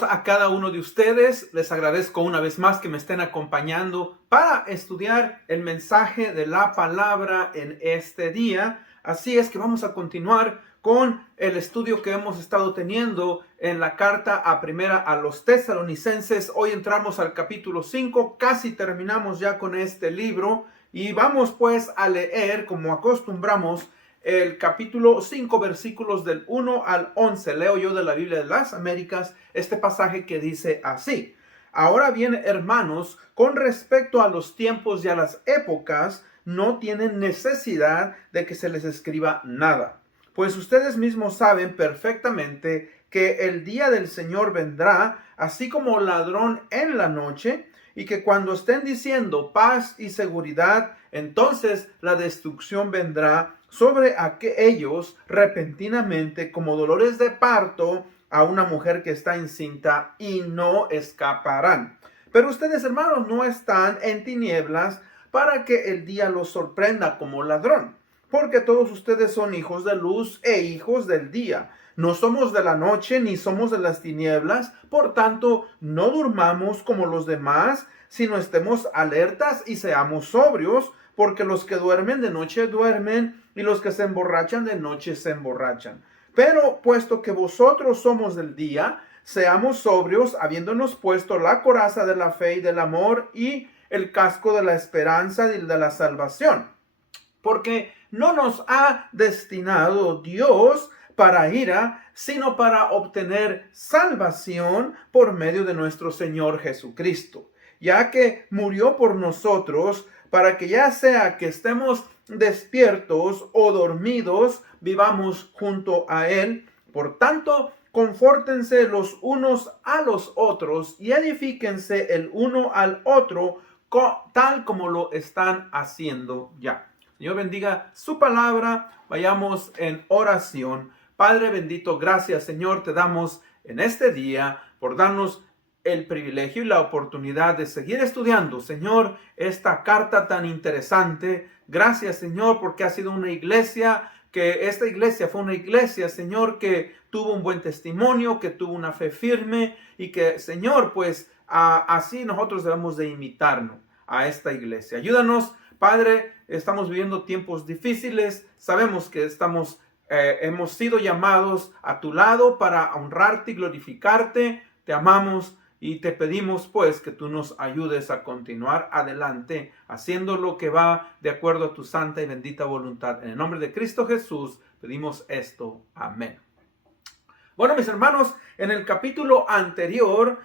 Saludos a cada uno de ustedes. Les agradezco una vez más que me estén acompañando para estudiar el mensaje de la palabra en este día. Así es que vamos a continuar con el estudio que hemos estado teniendo en la carta a los Tesalonicenses. Hoy entramos al capítulo 5, casi terminamos ya con este libro y vamos pues a leer, como acostumbramos, el capítulo 5, versículos del 1 al 11. Leo yo de la Biblia de las Américas este pasaje que dice así: Ahora bien, hermanos, con respecto a los tiempos y a las épocas, no tienen necesidad de que se les escriba nada, pues ustedes mismos saben perfectamente que el día del Señor vendrá, así como ladrón en la noche, y que cuando estén diciendo paz y seguridad, entonces la destrucción vendrá sobre ellos repentinamente como dolores de parto a una mujer que está encinta, y no escaparán. Pero ustedes, hermanos, no están en tinieblas para que el día los sorprenda como ladrón, porque todos ustedes son hijos de luz e hijos del día. No somos de la noche ni somos de las tinieblas, por tanto, no durmamos como los demás, sino estemos alertas y seamos sobrios, porque los que duermen de noche duermen, y los que se emborrachan de noche se emborrachan. Pero puesto que vosotros somos del día, seamos sobrios, habiéndonos puesto la coraza de la fe y del amor y el casco de la esperanza y de la salvación. Porque no nos ha destinado Dios para ira, sino para obtener salvación por medio de nuestro Señor Jesucristo, ya que murió por nosotros, para que ya sea que estemos despiertos o dormidos, vivamos junto a Él. Por tanto, confórtense los unos a los otros y edifíquense el uno al otro, tal como lo están haciendo ya. Señor bendiga su palabra. Vayamos en oración. Padre bendito, gracias, Señor, te damos en este día por darnos el privilegio y la oportunidad de seguir estudiando, Señor, esta carta tan interesante. Gracias, Señor, porque ha sido una iglesia, que esta iglesia fue una iglesia, Señor, que tuvo un buen testimonio, que tuvo una fe firme, y que, Señor, pues así nosotros debemos de imitarnos a esta iglesia. Ayúdanos, Padre. Estamos viviendo tiempos difíciles. Sabemos que hemos sido llamados a tu lado para honrarte y glorificarte. Te amamos y te pedimos pues que tú nos ayudes a continuar adelante, haciendo lo que va de acuerdo a tu santa y bendita voluntad. En el nombre de Cristo Jesús pedimos esto. Amén. Bueno, mis hermanos, en el capítulo anterior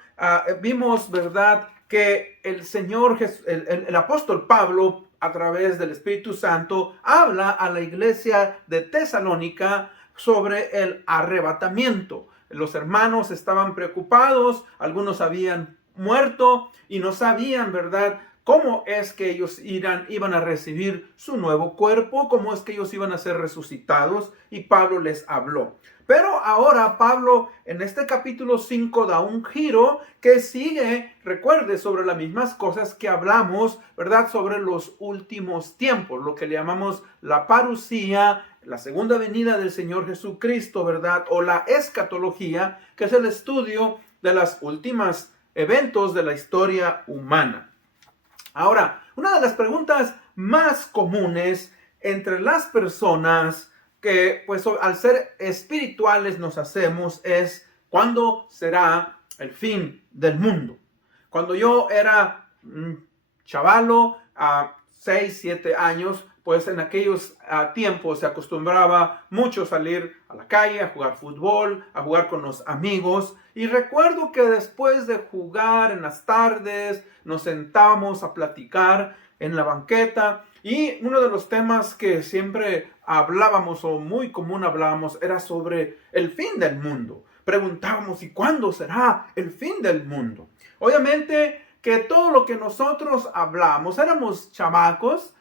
vimos, ¿verdad?, que el apóstol Pablo, a través del Espíritu Santo, habla a la iglesia de Tesalónica sobre el arrebatamiento. Los hermanos estaban preocupados, algunos habían muerto y no sabían, ¿verdad?, cómo es que ellos iban a recibir su nuevo cuerpo, cómo es que ellos iban a ser resucitados, y Pablo les habló. Pero ahora Pablo en este capítulo 5 da un giro que sigue, recuerde, sobre las mismas cosas que hablamos, ¿verdad?, sobre los últimos tiempos, lo que le llamamos la parusía, la segunda venida del Señor Jesucristo, ¿verdad?, o la escatología, que es el estudio de los últimos eventos de la historia humana. Ahora, una de las preguntas más comunes entre las personas que, pues, al ser espirituales nos hacemos es: ¿cuándo será el fin del mundo? Cuando yo era chavalo, a 6, 7 años, pues en aquellos tiempos se acostumbraba mucho salir a la calle, a jugar fútbol, a jugar con los amigos. Y recuerdo que después de jugar en las tardes, nos sentábamos a platicar en la banqueta. Y uno de los temas que siempre hablábamos, o muy común hablábamos, era sobre el fin del mundo. Preguntábamos: ¿y cuándo será el fin del mundo? Obviamente que todo lo que nosotros hablábamos, éramos chamacos,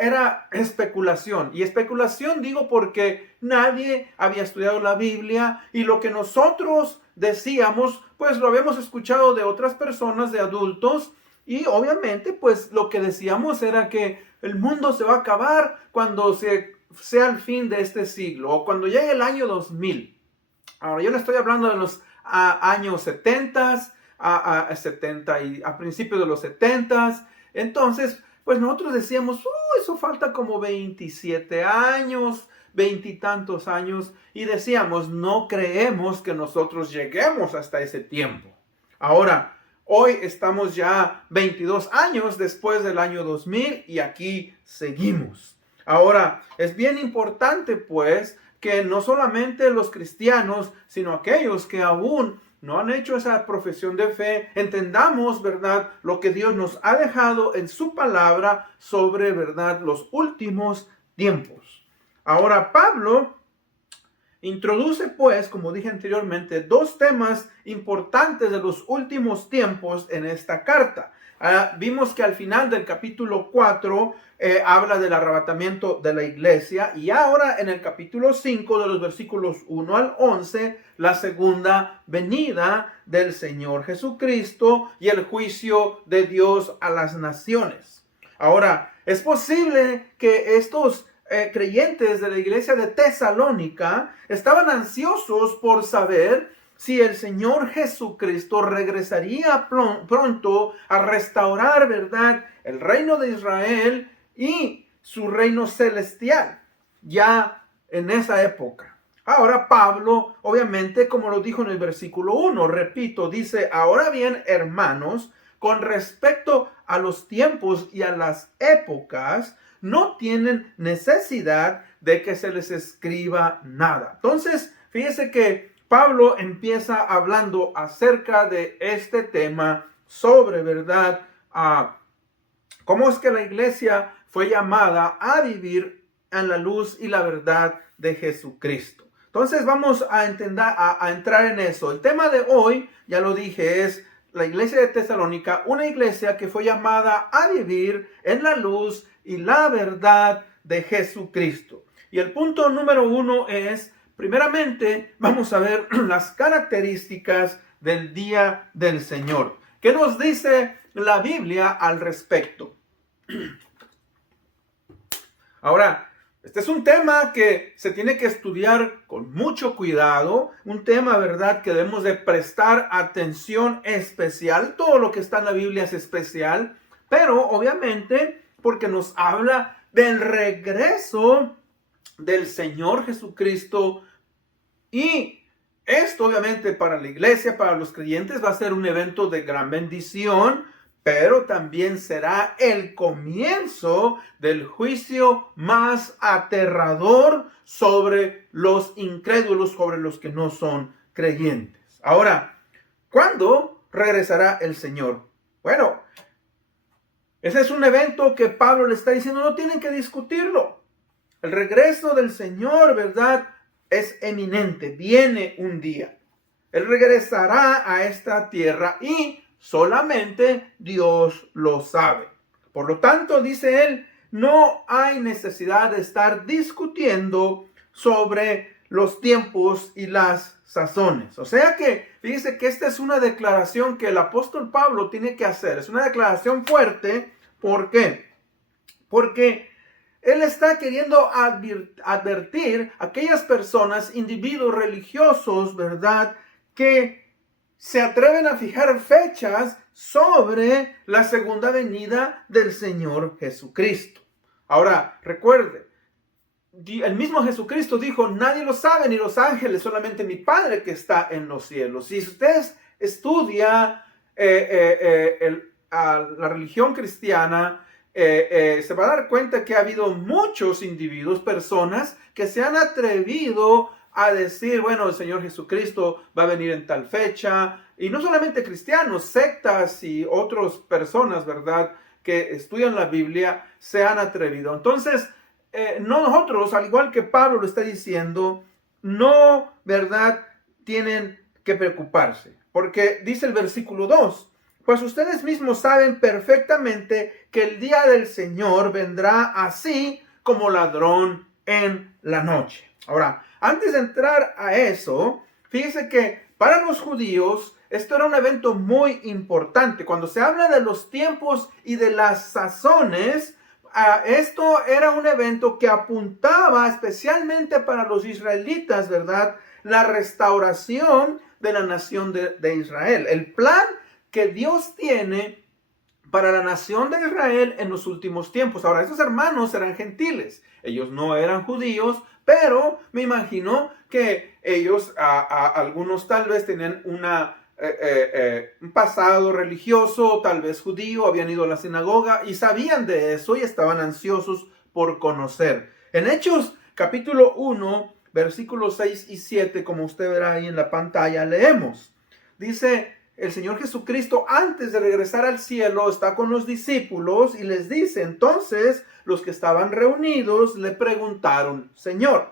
era especulación. Y especulación digo porque nadie había estudiado la Biblia, y lo que nosotros decíamos, pues lo habíamos escuchado de otras personas, de adultos, y obviamente pues lo que decíamos era que el mundo se va a acabar cuando sea el fin de este siglo, o cuando llegue el año 2000. Ahora, yo no estoy hablando de los a años 70, a principios de los 70. Entonces, pues nosotros decíamos, eso falta como 27 años, veintitantos años, y decíamos, no creemos que nosotros lleguemos hasta ese tiempo. Ahora, hoy estamos ya 22 años después del año 2000 y aquí seguimos. Ahora, es bien importante pues que no solamente los cristianos, sino aquellos que aún no han hecho esa profesión de fe, entendamos, ¿verdad?, lo que Dios nos ha dejado en su palabra sobre, ¿verdad?, los últimos tiempos. Ahora, Pablo introduce, pues, como dije anteriormente, dos temas importantes de los últimos tiempos en esta carta. Vimos que al final del capítulo 4 habla del arrebatamiento de la iglesia, y ahora en el capítulo 5 de los versículos 1 al 11, la segunda venida del Señor Jesucristo y el juicio de Dios a las naciones. Ahora, es posible que estos creyentes de la iglesia de Tesalónica estaban ansiosos por saber si el Señor Jesucristo regresaría pronto a restaurar, ¿verdad?, el reino de Israel y su reino celestial, ya en esa época. Ahora Pablo, obviamente, como lo dijo en el versículo 1, repito, dice, ahora bien, hermanos, con respecto a los tiempos y a las épocas, no tienen necesidad de que se les escriba nada. Entonces, fíjese que Pablo empieza hablando acerca de este tema sobre, ¿verdad?, cómo es que la iglesia fue llamada a vivir en la luz y la verdad de Jesucristo. Entonces vamos a entrar en eso. El tema de hoy, ya lo dije, es la iglesia de Tesalónica, una iglesia que fue llamada a vivir en la luz y la verdad de Jesucristo. Y el punto número 1 es, primeramente, vamos a ver las características del día del Señor. ¿Qué nos dice la Biblia al respecto? Ahora, este es un tema que se tiene que estudiar con mucho cuidado, un tema, ¿verdad?, que debemos de prestar atención especial. Todo lo que está en la Biblia es especial, pero obviamente porque nos habla del regreso del Señor Jesucristo, y esto obviamente para la iglesia, para los creyentes, va a ser un evento de gran bendición, pero también será el comienzo del juicio más aterrador sobre los incrédulos, sobre los que no son creyentes. Ahora, ¿cuándo regresará el Señor? Bueno, ese es un evento que Pablo le está diciendo, no tienen que discutirlo. El regreso del Señor, ¿verdad?, es eminente, viene un día. Él regresará a esta tierra y solamente Dios lo sabe. Por lo tanto, dice él, no hay necesidad de estar discutiendo sobre los tiempos y las sazones. O sea que, fíjese que esta es una declaración que el apóstol Pablo tiene que hacer. Es una declaración fuerte. ¿Por qué? Porque él está queriendo advertir a aquellas personas, individuos religiosos, ¿verdad?, que se atreven a fijar fechas sobre la segunda venida del Señor Jesucristo. Ahora, recuerde, el mismo Jesucristo dijo, nadie lo sabe, ni los ángeles, solamente mi Padre que está en los cielos. Si usted estudia la religión cristiana, se va a dar cuenta que ha habido muchos individuos, personas que se han atrevido a decir, bueno, el Señor Jesucristo va a venir en tal fecha, y no solamente cristianos, sectas y otras personas, ¿verdad?, que estudian la Biblia, se han atrevido. Entonces, nosotros, al igual que Pablo lo está diciendo, no, ¿verdad?, tienen que preocuparse, porque dice el versículo 2, pues ustedes mismos saben perfectamente que el día del Señor vendrá así como ladrón en la noche. Ahora, antes de entrar a eso, fíjese que para los judíos esto era un evento muy importante. Cuando se habla de los tiempos y de las sazones, esto era un evento que apuntaba especialmente para los israelitas, ¿verdad?, la restauración de la nación de Israel. El plan que Dios tiene para la nación de Israel en los últimos tiempos. Ahora, esos hermanos eran gentiles. Ellos no eran judíos, pero me imagino que ellos, algunos tal vez tenían un pasado religioso, tal vez judío, habían ido a la sinagoga y sabían de eso y estaban ansiosos por conocer. En Hechos capítulo 1, versículos 6 y 7, como usted verá ahí en la pantalla, leemos. Dice, el Señor Jesucristo, antes de regresar al cielo, está con los discípulos y les dice, entonces los que estaban reunidos le preguntaron, Señor,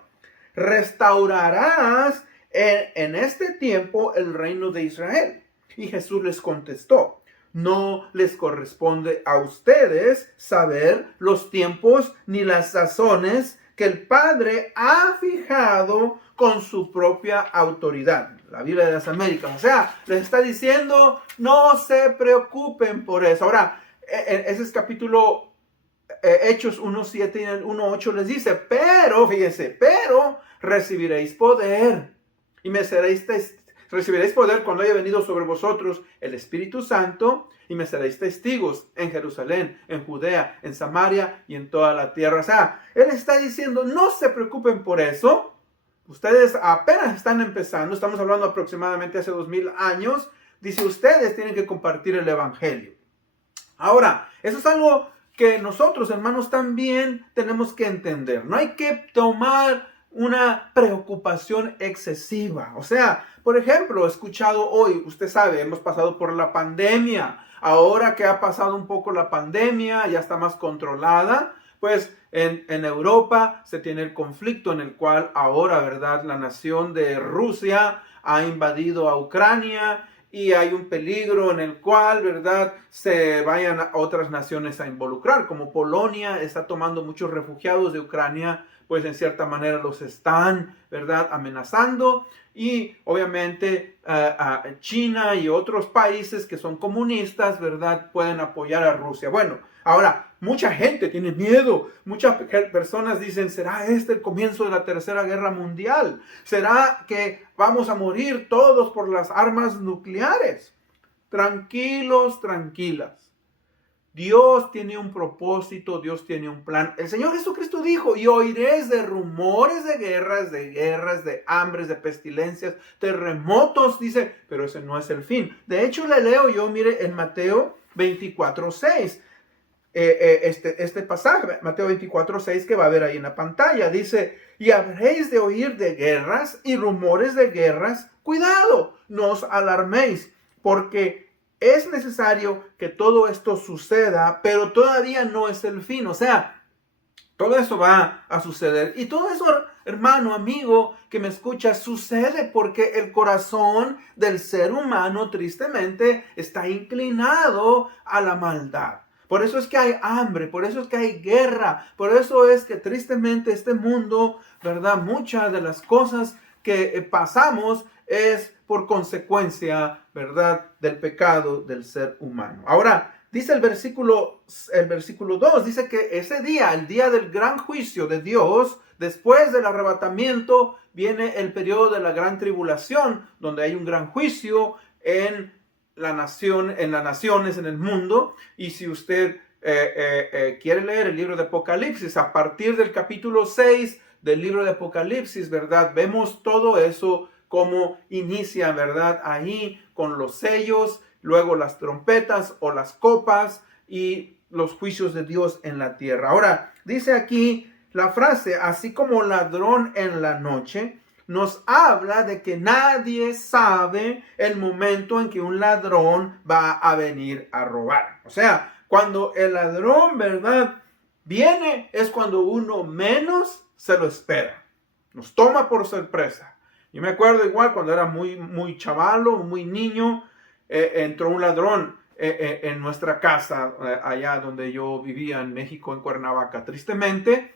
¿restaurarás en este tiempo el reino de Israel? Y Jesús les contestó, no les corresponde a ustedes saber los tiempos ni las sazones que el Padre ha fijado con su propia autoridad. La Biblia de las Américas. O sea, les está diciendo, no se preocupen por eso. Ahora, ese es capítulo Hechos 1.7 y el 1.8 les dice, pero, fíjense, pero recibiréis poder y recibiréis poder cuando haya venido sobre vosotros el Espíritu Santo y me seréis testigos en Jerusalén, en Judea, en Samaria y en toda la tierra. O sea, Él está diciendo, no se preocupen por eso. Ustedes apenas están empezando, estamos hablando aproximadamente hace 2000 años. Dice, ustedes tienen que compartir el Evangelio. Ahora, eso es algo que nosotros, hermanos, también tenemos que entender. No hay que tomar una preocupación excesiva. O sea, por ejemplo, he escuchado hoy, usted sabe, hemos pasado por la pandemia. Ahora que ha pasado un poco la pandemia, ya está más controlada, pues en Europa se tiene el conflicto en el cual ahora, ¿verdad? La nación de Rusia ha invadido a Ucrania y hay un peligro en el cual, ¿verdad? Se vayan a otras naciones a involucrar, como Polonia está tomando muchos refugiados de Ucrania, pues en cierta manera los están, ¿verdad? Amenazando. Y obviamente China y otros países que son comunistas, ¿verdad? Pueden apoyar a Rusia. Bueno, ahora, mucha gente tiene miedo. Muchas personas dicen, ¿será este el comienzo de la Tercera Guerra Mundial? ¿Será que vamos a morir todos por las armas nucleares? Tranquilos, tranquilas. Dios tiene un propósito, Dios tiene un plan. El Señor Jesucristo dijo, y oiréis de rumores de guerras, de hambres, de pestilencias, terremotos, dice, pero ese no es el fin. De hecho, le leo yo, mire, en Mateo 24:6, este pasaje, Mateo 24:6, que va a ver ahí en la pantalla, dice, y habréis de oír de guerras y rumores de guerras, cuidado, no os alarméis, porque es necesario que todo esto suceda, pero todavía no es el fin. O sea, todo eso va a suceder. Y todo eso, hermano, amigo, que me escucha, sucede porque el corazón del ser humano, tristemente, está inclinado a la maldad. Por eso es que hay hambre, por eso es que hay guerra, por eso es que tristemente este mundo, ¿verdad? Muchas de las cosas que pasamos es por consecuencia, ¿verdad?, del pecado del ser humano. Ahora, dice el versículo 2, dice que ese día, el día del gran juicio de Dios, después del arrebatamiento, viene el periodo de la gran tribulación, donde hay un gran juicio en las naciones, en el mundo. Y si usted quiere leer el libro de Apocalipsis, a partir del capítulo 6 del libro de Apocalipsis, ¿verdad? Vemos todo eso, cómo inicia, ¿verdad? Ahí con los sellos, luego las trompetas o las copas y los juicios de Dios en la tierra. Ahora, dice aquí la frase, así como ladrón en la noche, nos habla de que nadie sabe el momento en que un ladrón va a venir a robar. O sea, cuando el ladrón, ¿verdad?, viene, es cuando uno menos se lo espera. Nos toma por sorpresa. Yo me acuerdo igual cuando era muy chavalo, muy niño, entró un ladrón en nuestra casa, allá donde yo vivía en México, en Cuernavaca. Tristemente,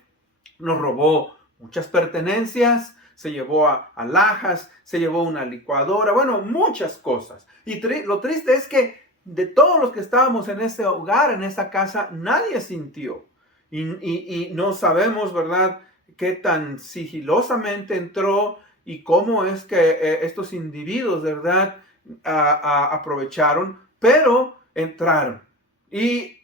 nos robó muchas pertenencias, se llevó alhajas, se llevó una licuadora, bueno, muchas cosas. Y lo triste es que de todos los que estábamos en ese hogar, en esa casa, nadie sintió. Y no sabemos, ¿verdad?, qué tan sigilosamente entró y cómo es que estos individuos, ¿verdad?, aprovecharon, pero entraron. Y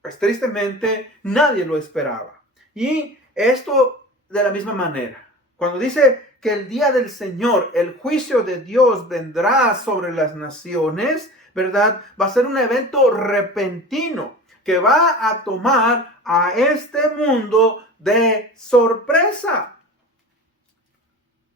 pues tristemente nadie lo esperaba. Y esto de la misma manera, cuando dice que el día del Señor, el juicio de Dios vendrá sobre las naciones, ¿verdad? Va a ser un evento repentino que va a tomar a este mundo de sorpresa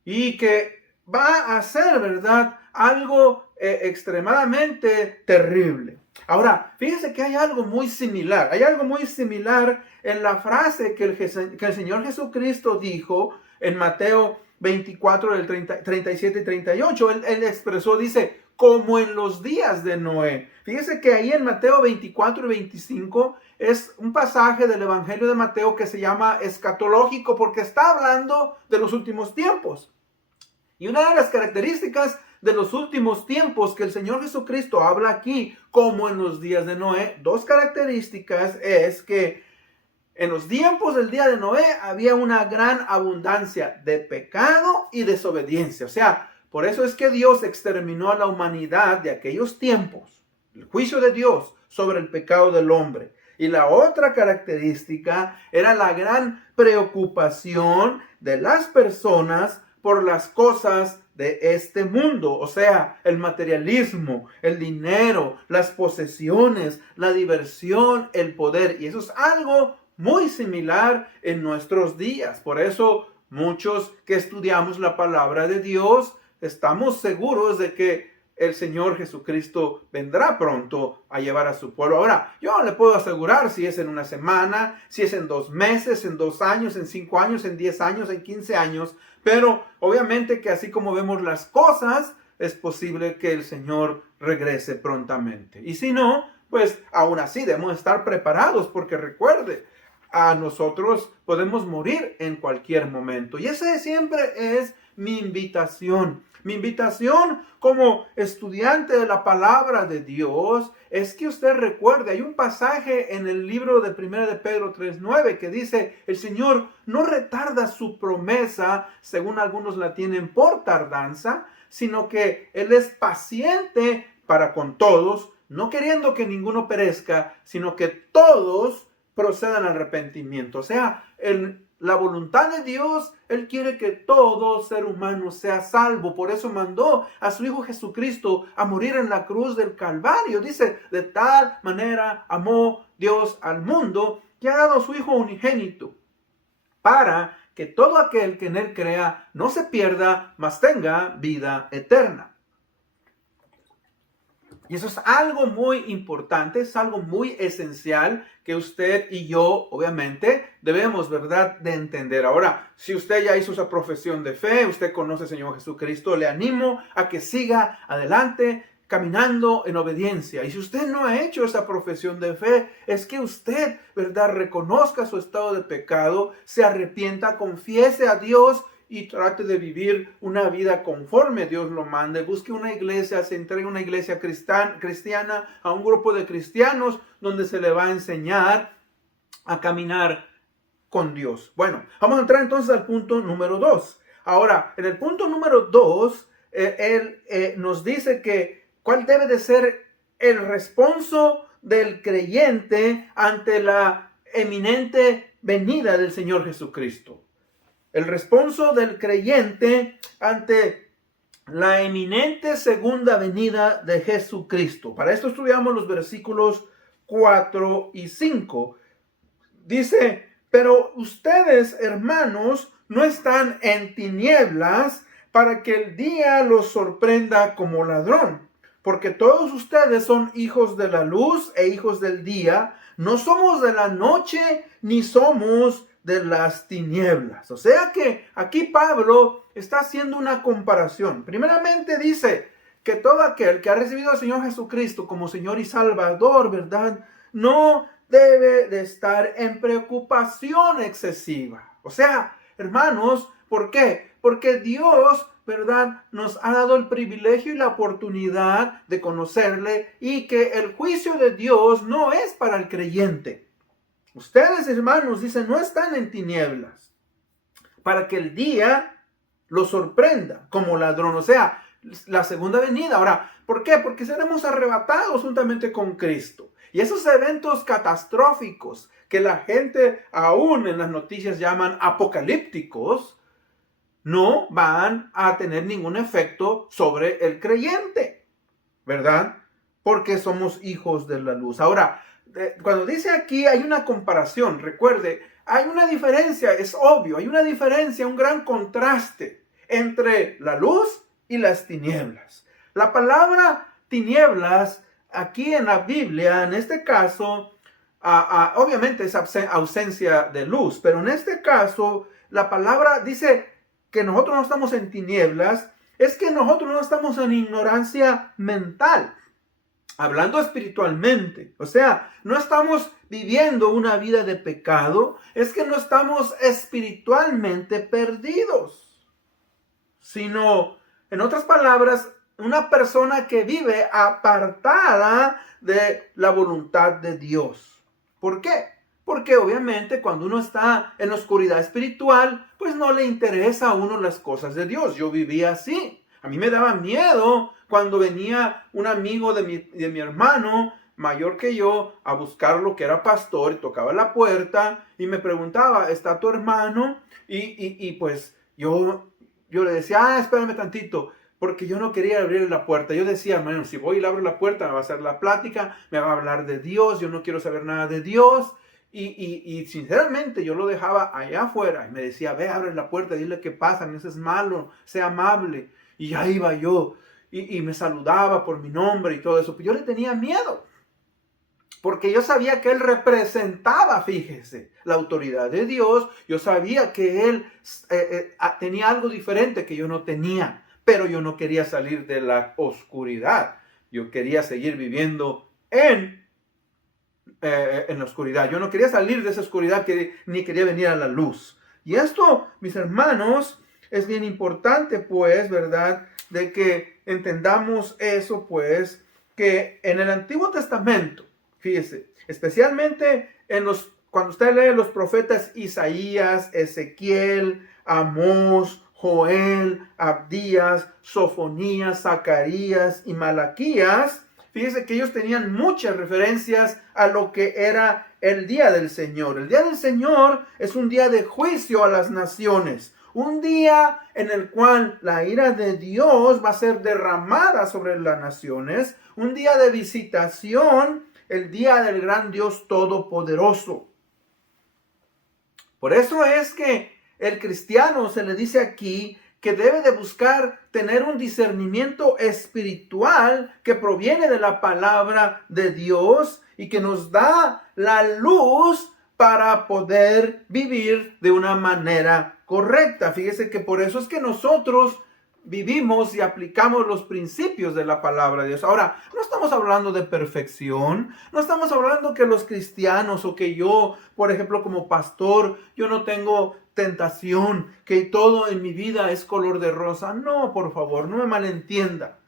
y que va a ser, ¿verdad?, algo extremadamente terrible. Ahora, fíjense que hay algo muy similar. Hay algo muy similar en la frase que el Señor Jesucristo dijo en Mateo 24, del 37 y 38. Él expresó, dice, como en los días de Noé. Fíjense que ahí en Mateo 24 y 25 es un pasaje del Evangelio de Mateo que se llama escatológico porque está hablando de los últimos tiempos. Y una de las características de los últimos tiempos que el Señor Jesucristo habla aquí, como en los días de Noé, dos características es que en los tiempos del día de Noé había una gran abundancia de pecado y desobediencia. O sea, por eso es que Dios exterminó a la humanidad de aquellos tiempos. El juicio de Dios sobre el pecado del hombre. Y la otra característica era la gran preocupación de las personas por las cosas de este mundo, o sea, el materialismo, el dinero, las posesiones, la diversión, el poder. Y eso es algo muy similar en nuestros días. Por eso muchos que estudiamos la palabra de Dios estamos seguros de que el Señor Jesucristo vendrá pronto a llevar a su pueblo. Ahora, yo no le puedo asegurar si es en una semana, si es en 2 meses, en 2 años, en 5 años, en 10 años, en 15 años, pero obviamente que así como vemos las cosas, es posible que el Señor regrese prontamente. Y si no, pues aún así debemos estar preparados, porque recuerde, a nosotros podemos morir en cualquier momento. Y esa siempre es mi invitación. Mi invitación como estudiante de la palabra de Dios es que usted recuerde, hay un pasaje en el libro de 1 de Pedro 3:9 que dice, el Señor no retarda su promesa, según algunos la tienen por tardanza, sino que Él es paciente para con todos, no queriendo que ninguno perezca, sino que todos procedan al arrepentimiento. O sea, la voluntad de Dios, Él quiere que todo ser humano sea salvo. Por eso mandó a su Hijo Jesucristo a morir en la cruz del Calvario. Dice, de tal manera amó Dios al mundo que ha dado a su Hijo unigénito para que todo aquel que en Él crea no se pierda, mas tenga vida eterna. Y eso es algo muy importante, es algo muy esencial que usted y yo, obviamente, debemos, ¿verdad?, de entender. Ahora, si usted ya hizo esa profesión de fe, usted conoce al Señor Jesucristo, le animo a que siga adelante caminando en obediencia. Y si usted no ha hecho esa profesión de fe, es que usted, ¿verdad?, reconozca su estado de pecado, se arrepienta, confiese a Dios y trate de vivir una vida conforme Dios lo mande. Busque una iglesia, se entregue a una iglesia cristiana, a un grupo de cristianos donde se le va a enseñar a caminar con Dios. Bueno, vamos a entrar entonces al punto número 2. Ahora, en el punto número 2, él nos dice que cuál debe de ser el responso del creyente ante la eminente venida del Señor Jesucristo. El responso del creyente ante la eminente segunda venida de Jesucristo. Para esto estudiamos los versículos 4 y 5. Dice, pero ustedes, hermanos, no están en tinieblas para que el día los sorprenda como ladrón. Porque todos ustedes son hijos de la luz e hijos del día. No somos de la noche ni somos de las tinieblas. O sea que aquí Pablo está haciendo una comparación. Primeramente dice que todo aquel que ha recibido al Señor Jesucristo como Señor y Salvador, ¿verdad?, no debe de estar en preocupación excesiva. O sea, hermanos, ¿por qué? Porque Dios, ¿verdad?, nos ha dado el privilegio y la oportunidad de conocerle y que el juicio de Dios no es para el creyente. Ustedes, hermanos, dicen, no están en tinieblas para que el día lo sorprenda como ladrón, o sea, la segunda venida. Ahora, ¿por qué? Porque seremos arrebatados juntamente con Cristo. Y esos eventos catastróficos que la gente aún en las noticias llaman apocalípticos, no van a tener ningún efecto sobre el creyente, ¿verdad? Porque somos hijos de la luz. Ahora, cuando dice aquí hay una comparación, recuerde, hay una diferencia, es obvio, hay una diferencia, un gran contraste entre la luz y las tinieblas. La palabra tinieblas aquí en la Biblia, en este caso, obviamente es ausencia de luz, pero en este caso la palabra dice que nosotros no estamos en tinieblas, es que nosotros no estamos en ignorancia mental, hablando espiritualmente. O sea, no estamos viviendo una vida de pecado, es que no estamos espiritualmente perdidos, sino, en otras palabras, una persona que vive apartada de la voluntad de Dios. ¿Por qué? Porque obviamente cuando uno está en la oscuridad espiritual, pues no le interesa a uno las cosas de Dios. Yo vivía así. A mí me daba miedo cuando venía un amigo de mi hermano, mayor que yo, a buscarlo, que era pastor, y tocaba la puerta y me preguntaba, ¿está tu hermano? Y pues yo le decía, espérame tantito, porque yo no quería abrir la puerta. Yo decía, hermano, si voy y le abro la puerta, me va a hacer la plática, me va a hablar de Dios, yo no quiero saber nada de Dios. Y sinceramente yo lo dejaba allá afuera y me decía, ve, abre la puerta, dile qué pasa, no es malo, sea amable. Y ya iba yo y me saludaba por mi nombre y todo eso. Pero yo le tenía miedo, porque yo sabía que él representaba, fíjese, la autoridad de Dios. Yo sabía que él tenía algo diferente que yo no tenía, pero yo no quería salir de la oscuridad. Yo quería seguir viviendo en la oscuridad. Yo no quería salir de esa oscuridad, ni quería venir a la luz. Y esto, mis hermanos, es bien importante, pues, ¿verdad? De que entendamos eso, pues, que en el Antiguo Testamento, fíjese, especialmente cuando usted lee los profetas Isaías, Ezequiel, Amós, Joel, Abdías, Sofonías, Zacarías y Malaquías, fíjese que ellos tenían muchas referencias a lo que era el día del Señor. El día del Señor es un día de juicio a las naciones. Un día en el cual la ira de Dios va a ser derramada sobre las naciones. Un día de visitación, el día del gran Dios Todopoderoso. Por eso es que el cristiano se le dice aquí que debe de buscar tener un discernimiento espiritual que proviene de la palabra de Dios y que nos da la luz para poder vivir de una manera correcta. Fíjese que por eso es que nosotros vivimos y aplicamos los principios de la palabra de Dios. Ahora, no estamos hablando de perfección, no estamos hablando que los cristianos o que yo, por ejemplo, como pastor, yo no tengo tentación, que todo en mi vida es color de rosa. No, por favor, no me malentienda.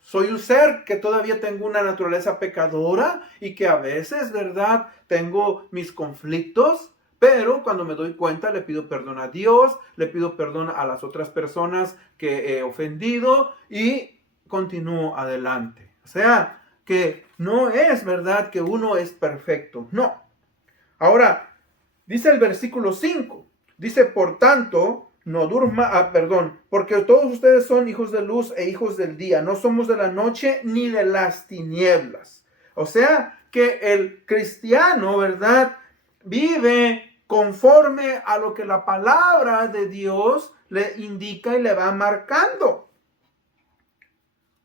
Soy un ser que todavía tengo una naturaleza pecadora y que a veces, ¿verdad?, tengo mis conflictos. Pero cuando me doy cuenta, le pido perdón a Dios, le pido perdón a las otras personas que he ofendido y continúo adelante. O sea, que no es verdad que uno es perfecto, no. Ahora, dice el versículo 5, dice, por tanto, no durma, porque todos ustedes son hijos de luz e hijos del día, no somos de la noche ni de las tinieblas. O sea, que el cristiano, ¿verdad?, vive conforme a lo que la palabra de Dios le indica y le va marcando.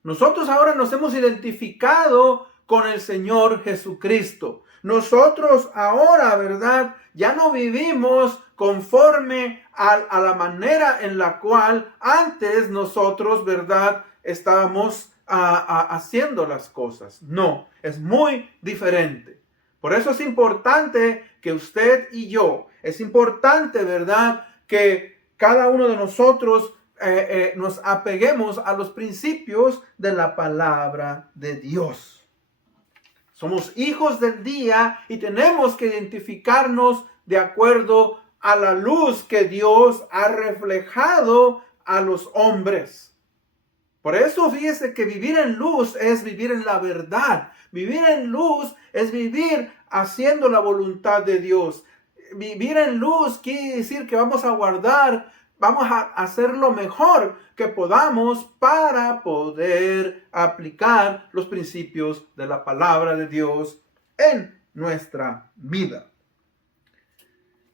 Nosotros ahora nos hemos identificado con el Señor Jesucristo. Nosotros ahora, ¿verdad?, ya no vivimos conforme a la manera en la cual antes nosotros, ¿verdad?, estábamos haciendo las cosas. No, es muy diferente. Por eso es importante que usted y yo, es importante, ¿verdad?, que cada uno de nosotros nos apeguemos a los principios de la palabra de Dios. Somos hijos del día y tenemos que identificarnos de acuerdo a la luz que Dios ha reflejado a los hombres. Por eso fíjese que vivir en luz es vivir en la verdad. Vivir en luz es vivir haciendo la voluntad de Dios. Vivir en luz quiere decir que vamos a hacer lo mejor que podamos para poder aplicar los principios de la palabra de Dios en nuestra vida.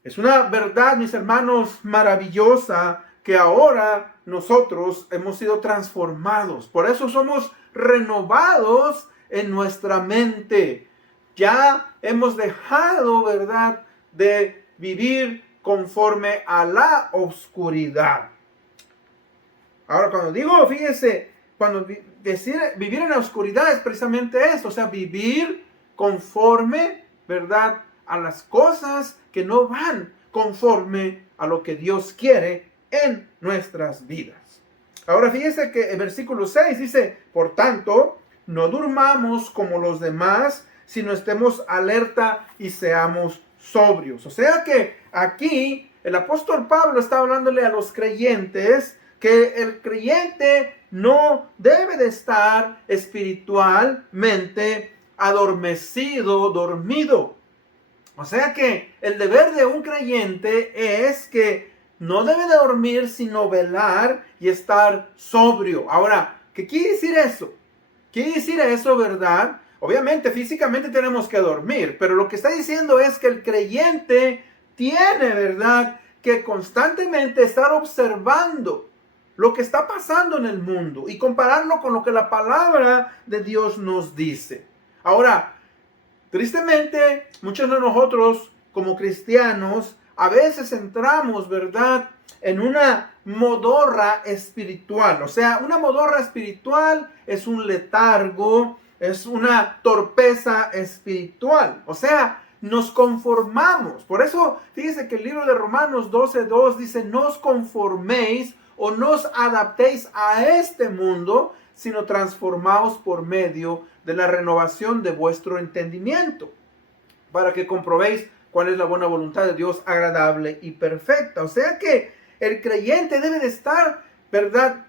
Es una verdad, mis hermanos, maravillosa, que ahora nosotros hemos sido transformados. Por eso somos renovados en nuestra mente. Ya hemos dejado, ¿verdad?, de vivir conforme a la oscuridad. Ahora, cuando digo, fíjese, cuando decir vivir en la oscuridad es precisamente eso, o sea, vivir conforme, ¿verdad?, a las cosas que no van conforme a lo que Dios quiere en nuestras vidas. Ahora fíjese que el versículo 6 dice, por tanto, no durmamos como los demás, sino estemos alerta y seamos sobrios. O sea que aquí el apóstol Pablo está hablándole a los creyentes que el creyente no debe de estar espiritualmente adormecido, dormido. O sea que el deber de un creyente es que no debe de dormir, sino velar y estar sobrio. Ahora, ¿qué quiere decir eso? Quiere decir eso, ¿verdad? Obviamente, físicamente tenemos que dormir, pero lo que está diciendo es que el creyente tiene, ¿verdad?, que constantemente estar observando lo que está pasando en el mundo y compararlo con lo que la palabra de Dios nos dice. Ahora, tristemente, muchos de nosotros como cristianos a veces entramos, ¿verdad?, en una modorra espiritual. O sea, una modorra espiritual es un letargo, es una torpeza espiritual. O sea, nos conformamos. Por eso, fíjese que el libro de Romanos 12:2 dice, no os conforméis o no os adaptéis a este mundo, sino transformaos por medio de la renovación de vuestro entendimiento, para que comprobéis cuál es la buena voluntad de Dios, agradable y perfecta. O sea que el creyente debe de estar, ¿verdad?,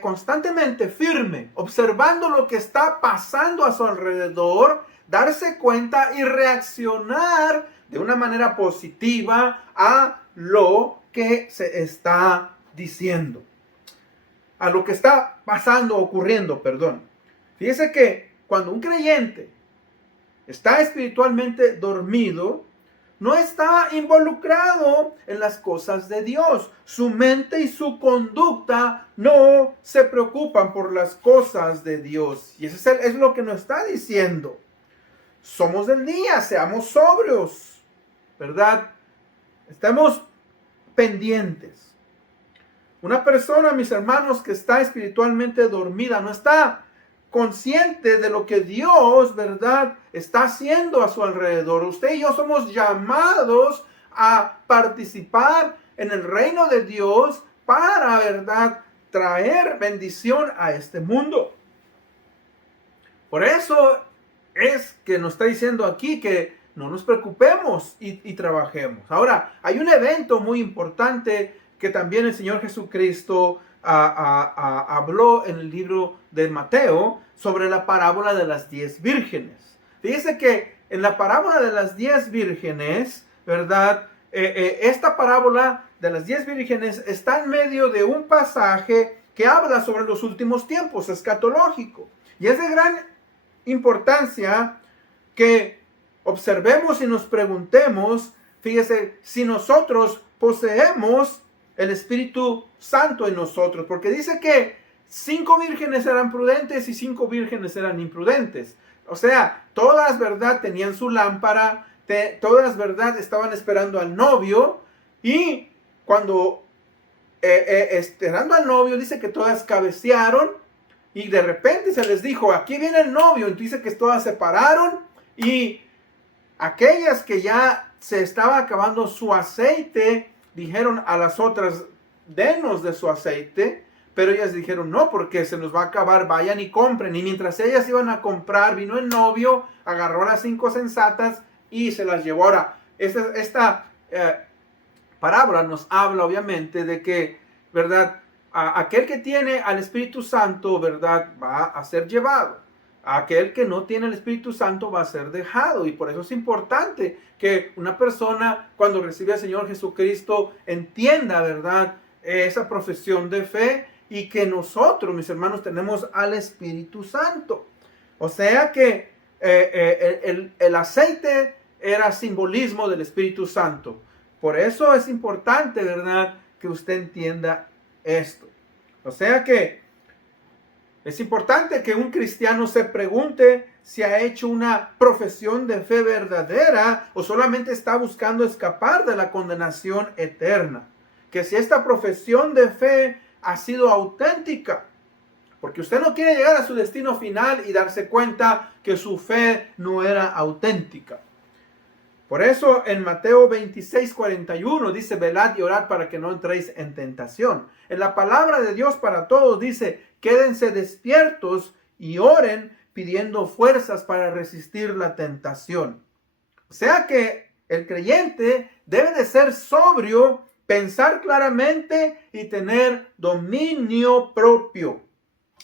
constantemente firme, observando lo que está pasando a su alrededor, darse cuenta y reaccionar de una manera positiva a lo que se está diciendo, a lo que está ocurriendo. Fíjese que cuando un creyente está espiritualmente dormido, no está involucrado en las cosas de Dios. Su mente y su conducta no se preocupan por las cosas de Dios. Y eso es lo que nos está diciendo. Somos del día, seamos sobrios, ¿verdad? Estamos pendientes. Una persona, mis hermanos, que está espiritualmente dormida, no está consciente de lo que Dios, ¿verdad?, está haciendo a su alrededor. Usted y yo somos llamados a participar en el reino de Dios para, ¿verdad?, traer bendición a este mundo. Por eso es que nos está diciendo aquí que no nos preocupemos y trabajemos. Ahora, hay un evento muy importante que también el Señor Jesucristo habló en el libro de Mateo sobre la parábola de las 10 vírgenes. Fíjese que en la parábola de las 10 vírgenes, ¿verdad?, esta parábola de las 10 vírgenes está en medio de un pasaje que habla sobre los últimos tiempos, escatológico. Y es de gran importancia que observemos y nos preguntemos, fíjese, si nosotros poseemos el Espíritu Santo en nosotros, porque dice que 5 vírgenes eran prudentes y 5 vírgenes eran imprudentes. O sea, todas, ¿verdad?, tenían su lámpara, todas, ¿verdad?, estaban esperando al novio, y cuando esperando al novio, dice que todas cabecearon, y de repente se les dijo, aquí viene el novio. Entonces dice que todas se pararon, y aquellas que ya se estaba acabando su aceite, dijeron a las otras, denos de su aceite, pero ellas dijeron, no, porque se nos va a acabar, vayan y compren. Y mientras ellas iban a comprar, vino el novio, agarró a las 5 sensatas y se las llevó. Ahora, esta parábola nos habla obviamente de que, ¿verdad?, aquel que tiene al Espíritu Santo, ¿verdad?, va a ser llevado. Aquel que no tiene el Espíritu Santo va a ser dejado. Y por eso es importante que una persona, cuando recibe al Señor Jesucristo, entienda, ¿verdad?, esa profesión de fe, y que nosotros, mis hermanos, tenemos al Espíritu Santo. O sea que el aceite era simbolismo del Espíritu Santo. Por eso es importante, ¿verdad?, que usted entienda esto. O sea que es importante que un cristiano se pregunte si ha hecho una profesión de fe verdadera o solamente está buscando escapar de la condenación eterna. Que si esta profesión de fe ha sido auténtica. Porque usted no quiere llegar a su destino final y darse cuenta que su fe no era auténtica. Por eso en Mateo 26:41 dice: velad y orad para que no entréis en tentación. En la palabra de Dios para todos dice: quédense despiertos y oren pidiendo fuerzas para resistir la tentación. O sea que el creyente debe de ser sobrio, pensar claramente y tener dominio propio.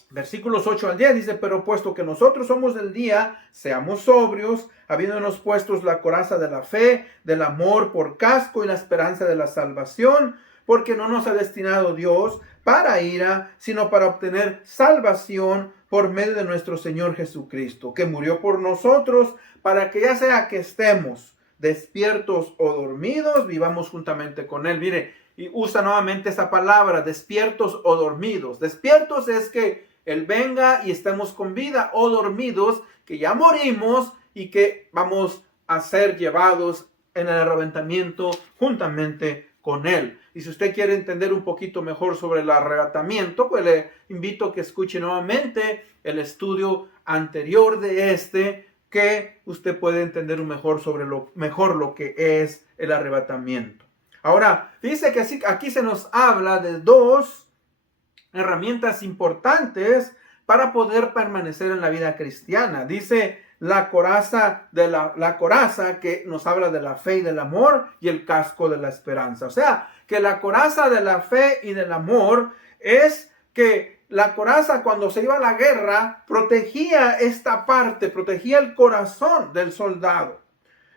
Versículos 8 al 10 dice: pero puesto que nosotros somos del día, seamos sobrios, habiéndonos puestos la coraza de la fe, del amor por casco y la esperanza de la salvación, porque no nos ha destinado Dios para ira, sino para obtener salvación por medio de nuestro Señor Jesucristo, que murió por nosotros, para que ya sea que estemos despiertos o dormidos, vivamos juntamente con Él. Mire, y usa nuevamente esa palabra, despiertos o dormidos. Despiertos es que Él venga y estemos con vida, o dormidos, que ya morimos y que vamos a ser llevados en el arrebatamiento juntamente con Él. Y si usted quiere entender un poquito mejor sobre el arrebatamiento, pues le invito a que escuche nuevamente el estudio anterior de este, que usted puede entender mejor sobre lo que es el arrebatamiento. Ahora, dice que aquí se nos habla de dos herramientas importantes para poder permanecer en la vida cristiana. Dice la coraza la coraza, que nos habla de la fe y del amor, y el casco de la esperanza. O sea, que la coraza de la fe y del amor es que la coraza, cuando se iba a la guerra, protegía esta parte, protegía el corazón del soldado.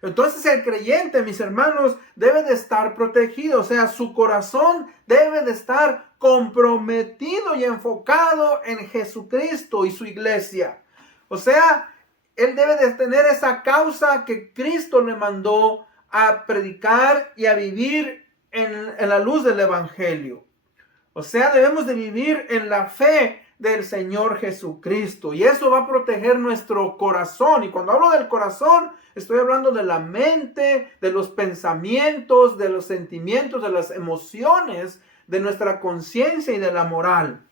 Entonces el creyente, mis hermanos, debe de estar protegido. O sea, su corazón debe de estar comprometido y enfocado en Jesucristo y su iglesia. O sea, él debe de tener esa causa que Cristo le mandó a predicar y a vivir en la luz del Evangelio. O sea, debemos de vivir en la fe del Señor Jesucristo, y eso va a proteger nuestro corazón. Y cuando hablo del corazón, estoy hablando de la mente, de los pensamientos, de los sentimientos, de las emociones, de nuestra conciencia y de la moral.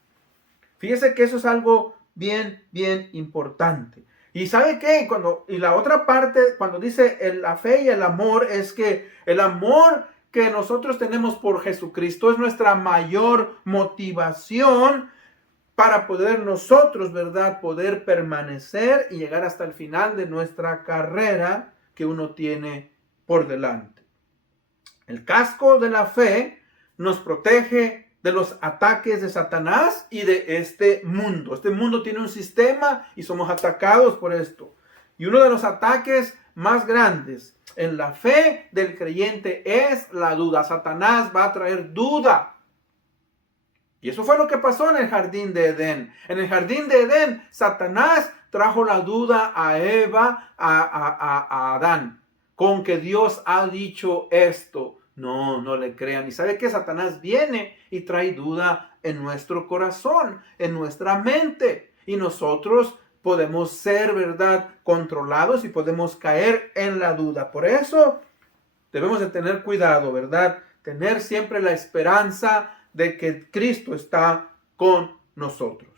Fíjese que eso es algo bien importante. ¿Y sabe qué? Y la otra parte, cuando dice la fe y el amor, es que el amor que nosotros tenemos por Jesucristo es nuestra mayor motivación para poder nosotros, ¿verdad?, poder permanecer y llegar hasta el final de nuestra carrera que uno tiene por delante. El casco de la fe nos protege de los ataques de Satanás y de este mundo. Este mundo tiene un sistema y somos atacados por esto. Y uno de los ataques más grandes en la fe del creyente es la duda. Satanás va a traer duda. Y eso fue lo que pasó en el jardín de Edén. En el jardín de Edén, Satanás trajo la duda a Eva, a Adán, con que Dios ha dicho esto. No le crean. Y sabe que Satanás viene y trae duda en nuestro corazón, en nuestra mente. Y nosotros podemos ser, ¿verdad?, controlados y podemos caer en la duda. Por eso debemos de tener cuidado, ¿verdad? Tener siempre la esperanza de que Cristo está con nosotros.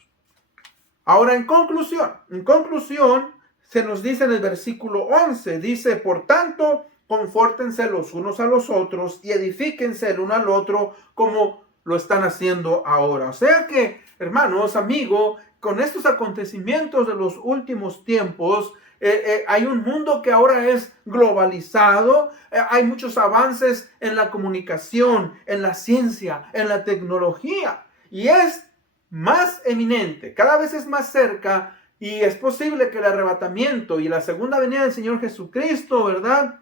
Ahora, en conclusión, se nos dice en el versículo 11, dice: por tanto, confórtense los unos a los otros y edifíquense el uno al otro como lo están haciendo ahora. O sea que, hermanos, amigos, con estos acontecimientos de los últimos tiempos, hay un mundo que ahora es globalizado, hay muchos avances en la comunicación, en la ciencia, en la tecnología. Y es más eminente, cada vez es más cerca, y es posible que el arrebatamiento y la segunda venida del Señor Jesucristo, ¿verdad?,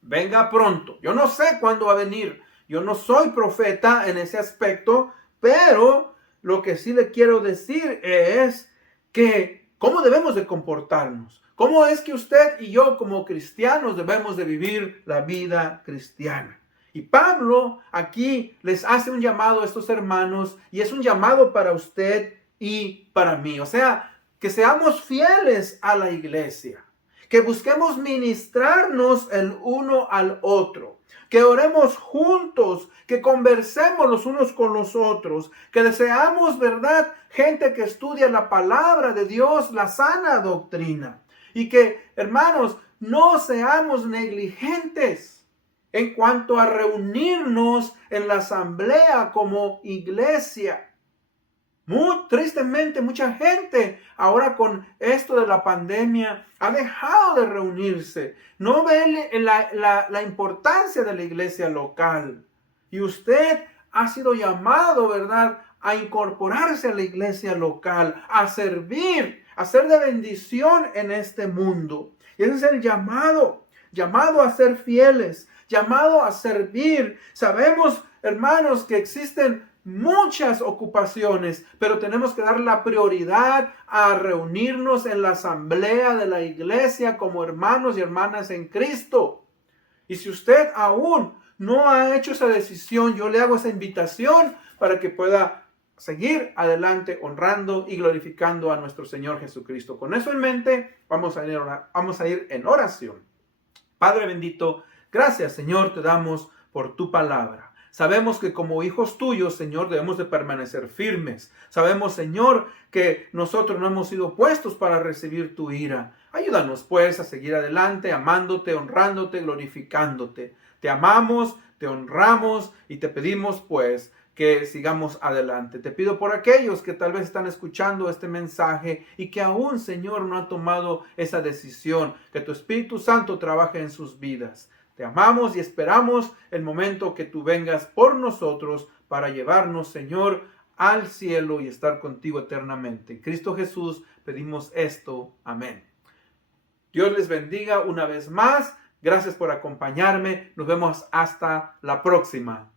venga pronto. Yo no sé cuándo va a venir. Yo no soy profeta en ese aspecto, pero lo que sí le quiero decir es que cómo debemos de comportarnos. ¿Cómo es que usted y yo como cristianos debemos de vivir la vida cristiana? Y Pablo aquí les hace un llamado a estos hermanos, y es un llamado para usted y para mí. O sea, que seamos fieles a la iglesia, que busquemos ministrarnos el uno al otro, que oremos juntos, que conversemos los unos con los otros, que deseamos, ¿verdad?, gente que estudia la palabra de Dios, la sana doctrina. Y que, hermanos, no seamos negligentes en cuanto a reunirnos en la asamblea como iglesia. Muy tristemente, mucha gente ahora con esto de la pandemia ha dejado de reunirse. No ve la importancia de la iglesia local. Y usted ha sido llamado, ¿verdad?, a incorporarse a la iglesia local, a servir, a ser de bendición en este mundo. Y ese es el llamado a ser fieles, llamado a servir. Sabemos, hermanos, que existen muchas ocupaciones, pero tenemos que dar la prioridad a reunirnos en la asamblea de la iglesia como hermanos y hermanas en Cristo. Y si usted aún no ha hecho esa decisión, yo le hago esa invitación para que pueda seguir adelante honrando y glorificando a nuestro Señor Jesucristo. Con eso en mente, vamos a ir en oración. Padre bendito, gracias, Señor, te damos por tu palabra. Sabemos que como hijos tuyos, Señor, debemos de permanecer firmes. Sabemos, Señor, que nosotros no hemos sido puestos para recibir tu ira. Ayúdanos, pues, a seguir adelante, amándote, honrándote, glorificándote. Te amamos, te honramos y te pedimos, pues, que sigamos adelante. Te pido por aquellos que tal vez están escuchando este mensaje y que aún, Señor, no han tomado esa decisión, que tu Espíritu Santo trabaje en sus vidas. Te amamos y esperamos el momento que tú vengas por nosotros para llevarnos, Señor, al cielo y estar contigo eternamente. En Cristo Jesús pedimos esto. Amén. Dios les bendiga una vez más. Gracias por acompañarme. Nos vemos hasta la próxima.